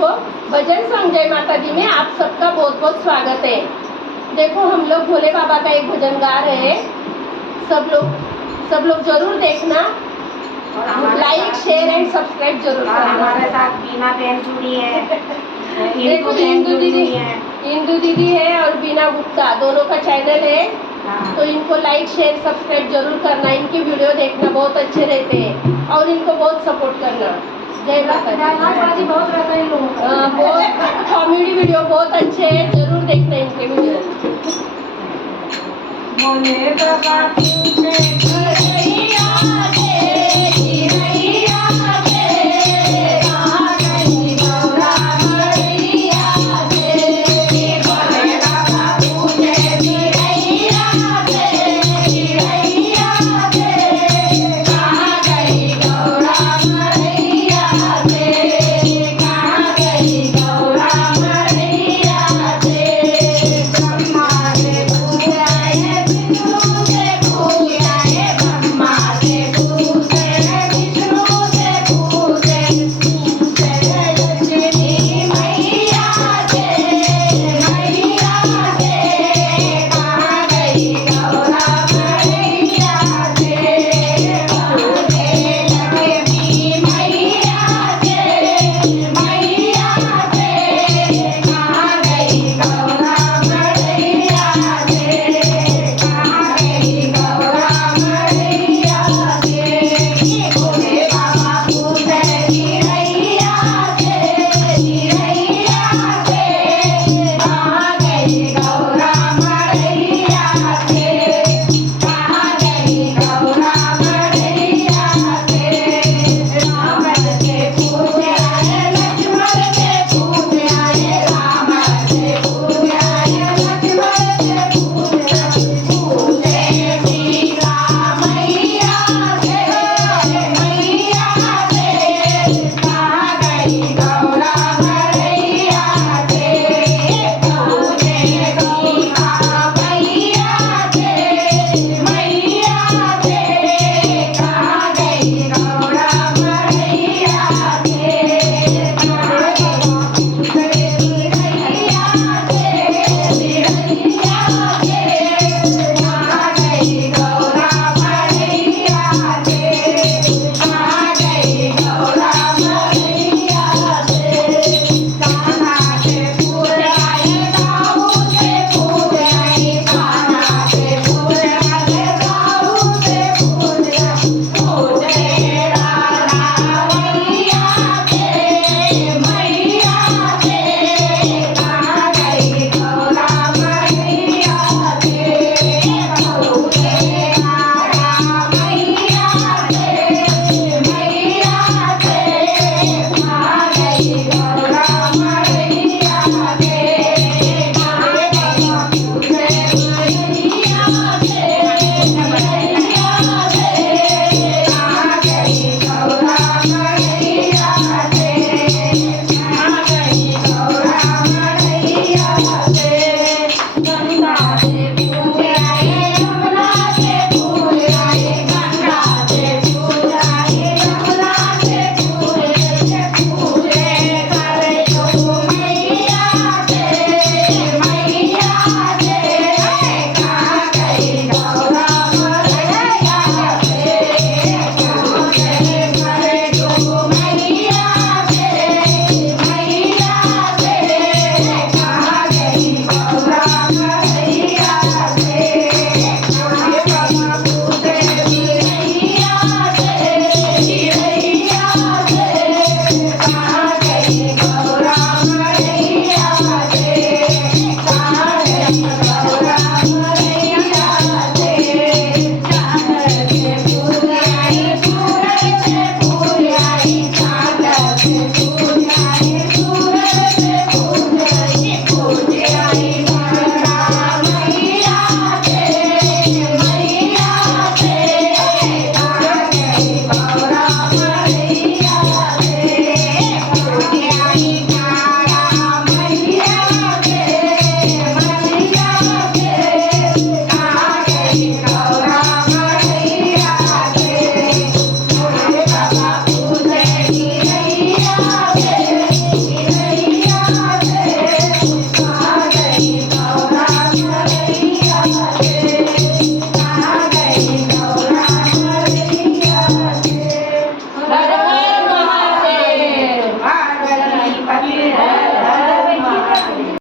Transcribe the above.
देखो भजन संजय माता दी में आप सबका बहुत बहुत स्वागत है। देखो हम लोग भोले बाबा का एक भजन गा रहे हैं, सब लोग जरूर देखना और लाइक शेयर एंड सब्सक्राइब जरूर करना। हमारे साथ बीना बहन जुड़ी है, देखो इंदु दीदी है और बीना गुप्ता दोनों का चैनल है। तो इनको लाइक शेयर सब्सक्राइब जरूर करना, इनके वीडियो देखना बहुत अच्छे रहते हैं और इनको बहुत सपोर्ट करना। जय माता दी। बहुत रहता है इन लोगों का। बहुत कॉमेडी वीडियो बहुत अच्छे हैं, जरूर देखना इनके वीडियो। बोले बाबा की जय।